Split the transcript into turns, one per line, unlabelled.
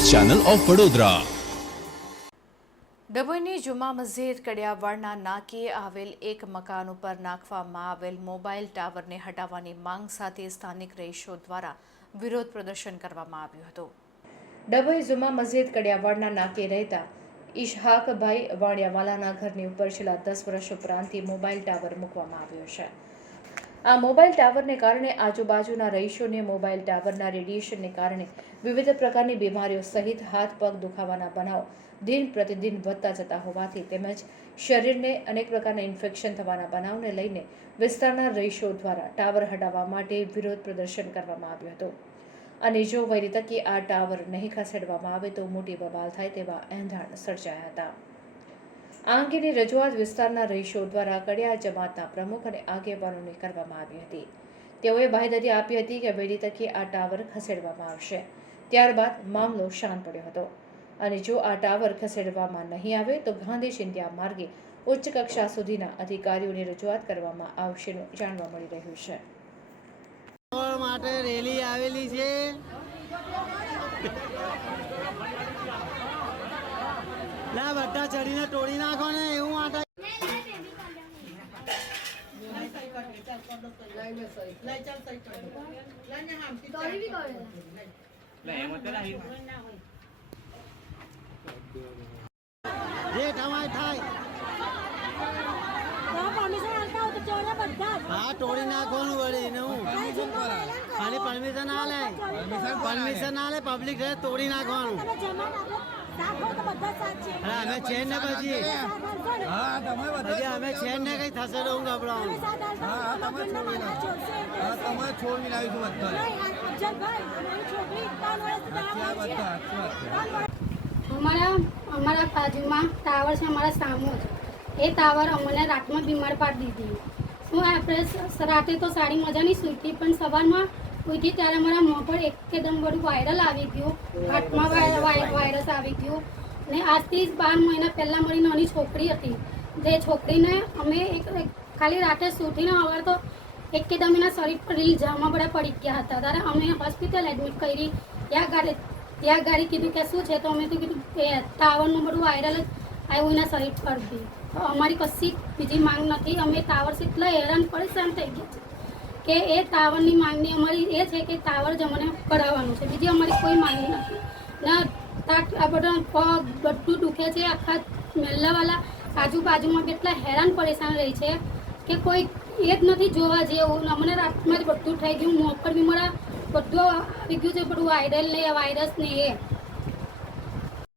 Channel of Vadodara.
ડભોઈની Juma Masjid કડિયાવાડના નાકે આવેલ એક મકાન ઉપર નાખવામાં આવેલ મોબાઈલ ટાવરને હટાવવાની માંગ સાથે સ્થાનિક રહીશો દ્વારા વિરોધ પ્રદર્શન કરવામાં આવ્યું હતું. ડભોઈ જુમા મસ્જિદ કડિયાવાડના નાકે રહેતા ઇશહાકભાઈ વાણિયાવાલાના ઘરની ઉપર છેલ્લા દસ વર્ષ ઉપરાંતથી મોબાઈલ ટાવર મૂકવામાં આવ્યો છે. આ મોબાઈલ ટાવરને કારણે આજુબાજુના રહીશોને મોબાઈલ ટાવરના રેડિયેશનને કારણે વિવિધ પ્રકારની બીમારીઓ સહિત હાથ, પગ દુખાવાના બનાવ દિન પ્રતિદિન વધતા જતા હોવાથી તેમજ શરીરને અનેક પ્રકારના ઇન્ફેક્શન થવાના બનાવને લઈને વિસ્તારના રહીશો દ્વારા ટાવર હટાવવા માટે વિરોધ પ્રદર્શન કરવામાં આવ્યું હતું. અને જો વૈરી તકે આ ટાવર નહીં ખસેડવામાં આવે તો મોટી બબાલ થાય તેવા એંધાણ સર્જાયા હતા. આ અંગેની રજૂઆત વિસ્તારના રહીશો દ્વારા કડિયા જમાતના પ્રમુખ અને આગેવાનોને કરવામાં આવી હતી. તેઓએ બાહેધરી આપી હતી કે વહેલી તકે આ ટાવર ખસેડવામાં આવશે. ત્યારબાદ મામલો શાંત પડ્યો હતો. અને જો આ ટાવર ખસેડવામાં નહીં આવે, તો ગાંધી ચિંત્યા માર્ગે ઉચ્ચ કક્ષા સુધીના અધિકારીઓની રજૂઆત કરવામાં આવશેનું જાણવા મળી રહ્યું છે.
માટે રેલી આવેલી છે. બધા ચડીને તોડી નાખો ને એવું માટે જે થવાય થાય. હા તોડી નાખવાનું વળી ને હું? ખાલી પરમિશન આલે. પરમિશન ના લે પબ્લિક તોડી નાખવાનું. અમે છે ને પછી. અમે છે ને કઈ થશે તો હું ગભરાવાનું
અમારા અમારા બાજુમાં ટાવર છે અમારા સામો જ. એ ટાવર અમને રાતમાં બીમાર પાડી દીધી. શું આપણે રાતે તો સારી મજાની સૂતી પણ સવારમાં ઉઠી ત્યારે મારા મોં પર એકદમ બધું વાયરલ આવી ગયું. હાથમાં વાય- વાય- વાયરસ આવી ગયું. ને આજથી બાર મહિના પહેલાં મારી નાની છોકરી હતી. જે છોકરીને અમે એક ખાલી રાતે સૂતીને અવાર તો એકદમ એના શરીર પર રીલ જામા બધા પડી ગયા હતા. ત્યારે અમે હોસ્પિટલ એડમિટ કરી. ત્યાં ગાડી ત્યાં ગાડી કીધું કે શું છે તો અમે તો કીધું કે ટાવરનું બધું વાયરલ જ આવ્યું એના શરીર પરથી. તો અમારી કશી બીજી માંગ નથી. અમે ટાવર એટલા હેરાન પરેશાન થઈ ગયા. છે કે એ ટાવરની માંગણી અમારી એ છે કે ટાવર જ અમને કરાવવાનું છે. બીજી અમારી કોઈ માંગણી નથી. ના તા- આ બધા પગ બધું દુખે છે, આખા મહેલાવાળા આજુબાજુમાં કેટલા હેરાન પરેશાન રહી છે કે કોઈ એ જ નથી જોવા જેવું. અમને રાતમાં જ બધું થઈ ગયું. મોં પર બી મારા બધું આવી ગયું છે. બધું વાયરલ ને વાયરસ ને એ.